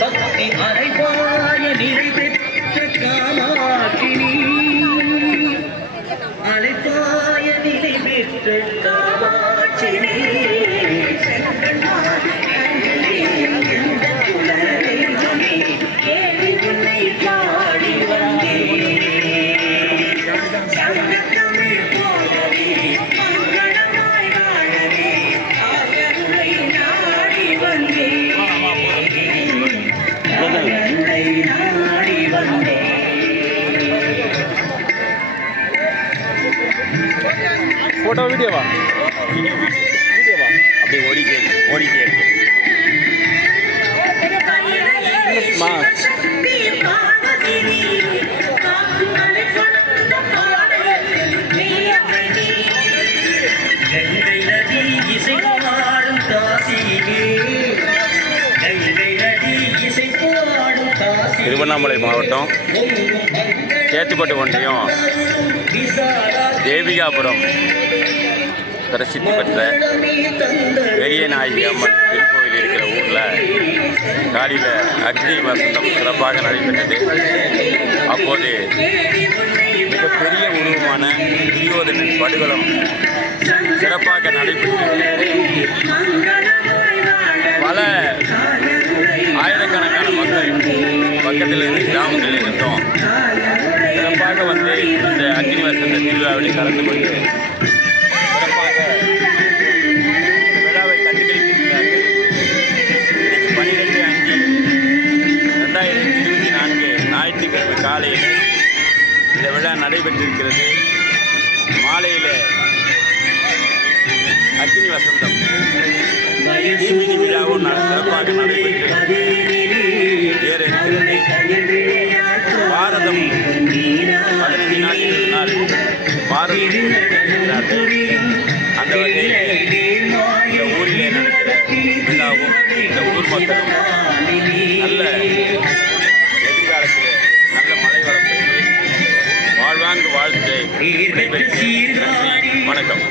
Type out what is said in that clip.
பக்தி அரைபாய நிறைவேற்ற காமாட்சினி அரைபாய நிறைவேற்ற காமாட்சினி பாடி வந்தே फोटो वीडियो அப்படியே ஓடிட்டே இருக்கு திருவண்ணாமலை மாவட்டம் சேத்துப்பட்டு ஒன்றியம் தேவிகாபுரம் பிரசித்தி பெற்ற பெரியநாயகி அம்மன் திருக்கோயில் இருக்கிற ஊரில் காலையில் அக்னி வசந்தம் சிறப்பாக நடைபெற்றது. அப்போது மிகப்பெரிய உருவமான துரியோதனன் படுகளம் சிறப்பாக நடைபெற்றது. பல ஆயிரக்கணக்கான மக்கள் பக்கத்தில் இருந்து கிராமத்தில் இருந்தோம் சிறப்பாக வந்து இந்த அக்னி வசந்த திருவிழாவில் கலந்து கொண்டு சிறப்பாக இந்த விழாவை கண்டுகளித்திருக்கிறார்கள். இன்னைக்கு 12/5/2024 ஞாயிற்றுக்கிழமை காலையில் இந்த விழா நடைபெற்றிருக்கிறது. மாலையில் அக்னி வசந்தம் தீமிதி விழாவும் சிறப்பாக நடைபெற்று ஏற இருக்கிறது. பாரதம் 15 நாள் பாரதம் அந்த வகையில் இந்த ஊரிலே நடக்கிற விழாவும் இந்த ஊர் மக்களும் நல்ல எதிர்காலத்தில் நல்ல மழை வளம் பெற்று வாழ்வாங்கு வாழ்த்து விடைபெற்று வணக்கம்.